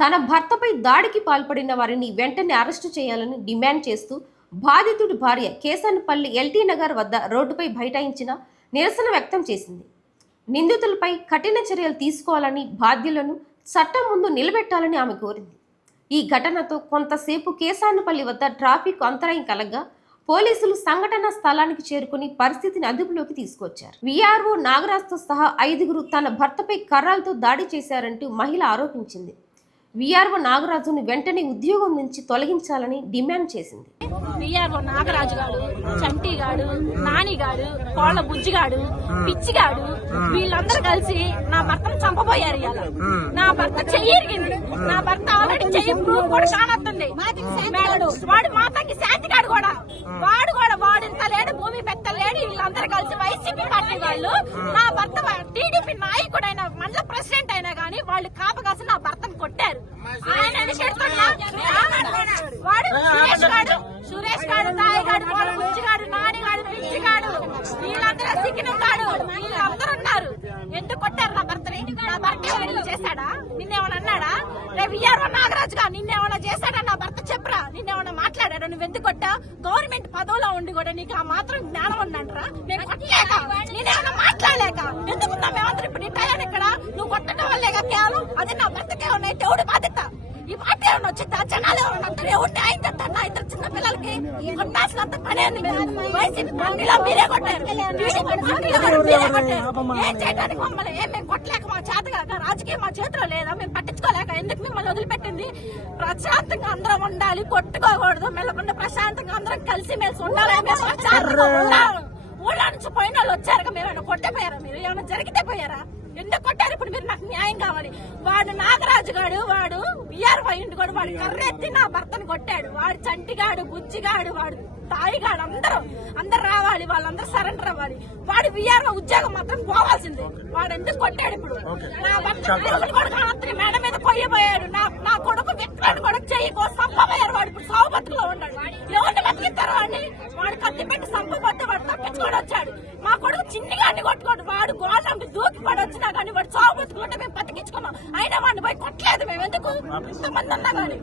తన భర్తపై దాడికి పాల్పడిన వారిని వెంటనే అరెస్టు చేయాలని డిమాండ్ చేస్తూ బాధితుడి భార్య కేసన్పల్లి ఎల్టీ నగర్ వద్ద రోడ్డుపై బైఠాయించిన నిరసన వ్యక్తం చేసింది. నిందితులపై కఠిన చర్యలు తీసుకోవాలని, బాధ్యులను చట్టం ముందు నిలబెట్టాలని ఆమె కోరింది. ఈ ఘటనతో కొంతసేపు కేసానపల్లి వద్ద ట్రాఫిక్ అంతరాయం కలగా పోలీసులు సంఘటన స్థలానికి చేరుకుని పరిస్థితిని అదుపులోకి తీసుకొచ్చారు. వీఆర్ఓ నాగరాజ్తో సహా 5గురు తన భర్తపై కర్రలతో దాడి చేశారంటూ మహిళ ఆరోపించింది. వీఆర్ఓ నాగరాజును వెంటనే ఉద్యోగం నుంచి తొలగించాలని డిమాండ్ చేసింది. వీఆర్ఓ నాగరాజు గాడు, చంటిగాడు, నానిగాడు, కోళ్ల బుజ్జిగాడు, పిచ్చిగాడు వీళ్ళందరూ కలిసి నా భర్తను చంపబోయారు. ఇవాళ నా భర్త చెయ్యిరిగింది. నా భర్త ఆల్రెడీ చెయ్యి ప్రూఫ్ కూడా కానొస్తుంది. వాడు మాతకి శాంతిగాడు కూడా వాడు ఇంత లేడు, భూమి పెద్ద లేడు. వీళ్ళందరూ కలిసి వైసీపీ పార్టీ వాళ్ళు నా భర్త టీడీపీ నాయకుడైన మండల ప్రెసిడెంట్ అయినా గానీ వాళ్ళు కాపగాసి నా భర్తను కొట్టారు. ఆయన వాడు సురేష్ గాడు, తాయిగాడు, కోల బుజ్జిగాడు, నానిగాడు, పిచ్చిగాడు వీళ్ళందరూ సిక్కినగాడు వీళ్ళందరూ ఉన్నారు. ఎందుకు కొట్టారు నా భర్తని? నా భర్త ఏమైనా చేశాడా? నిన్నేమన్నా అన్నాడా? రేపు వీఆర్ఓ నాగరాజుగా నిన్నేమన్నా చేశాడా? నా భర్త చెప్పరా? నిన్నేమన్నా మాట్లాడాడా? నువ్వు ఎందుకు కొట్టా? గవర్నమెంట్ పదవిలో ఉండి కూడా నీకు ఆ మాత్రం జ్ఞానం ఉందంటరా? నేను కొట్టలేక, నేనేమన్నా మాట్లాడలేక ఎందుకున్నా? మేమందరూ ఇప్పుడు ఇట్టాను ఇక్కడ. నువ్వు కొట్టడం వల్లేగా కేవలం. అదే నా భర్తకే ఉన్నాయి. దేవుడు బాధ్యత. ఈ మాట ఏమన్నా వచ్చిందా? జనాలు ఏమన్నా అంటారు? ఎవరు న్యాయం చేస్తారా? ఇద్దరు చిన్న పిల్లలకి కొట్టాల్సినంత పనే ఉంది. వైసీపీ పార్టీలో మీరే కొట్టారు, టీడీపీ పార్టీలో మీరే కొట్టారు. ఏం చేయడానికి మమ్మల్ని మేము కొట్టలేక మా చేతగాక రాజకీయం మా చేతిలో లేదా? మేము పట్టించుకోలేక ఎందుకు మిమ్మల్ని వదిలిపెట్టింది? ప్రశాంతంగా అందరం ఉండాలి, కొట్టుకోకూడదు. మెల్లకుండా ప్రశాంతంగా అందరం కలిసి మెలిసి ఉండాలి. ఊళ్ళో నుంచి పోయిన వాళ్ళు వచ్చారుగా, మేమైనా కొట్టిపోయారా? మీరు ఏమైనా జరిగితే పోయారా? ఎందుకు కొట్టారు? ఇప్పుడు మీరు నాకు న్యాయం కావాలి. వాడు నాగరాజు గాడు, వాడు వీఆర్ఓ ఇంటి కూడా వాడు కర్రెత్తి నా భర్తను కొట్టాడు. వాడు చంటిగాడు, బుజ్జిగాడు, వాడు తాయిగాడు అందరూ రావాలి. వాళ్ళందరూ సరెండర్ అవ్వాలి. వాడు వీఆర్ఓ ఉద్యోగం మాత్రం పోవాల్సిందే. వాడు ఎందుకు కొట్టాడు? ఇప్పుడు నా భర్త కొడుకు మేడ మీద పోయబోయాడు. నా కొడుకు విక్రాడు కొడుకు చెయ్యి సంపబోయారు. వాడు ఇప్పుడు సాగు బతుకులో ఉన్నాడు. ఎవరిని బతికిస్తారు వాడిని? వాడు కత్తి పెట్టి సంపబోతే వాడు తప్పించుకొని వచ్చాడు. మా కొడుకు చిన్నగాన్ని కొట్టుకోడు. వాడు గోళ్ళంటి దూకి పడి వచ్చినా కానీ వాడు సాగు బతుకుంటే మేము బతికించుకున్నాం. అయినా వాడిని పోయి కొట్టలేదు మేము. ఎందుకు? ఇంతమంది ఉన్నా కానీ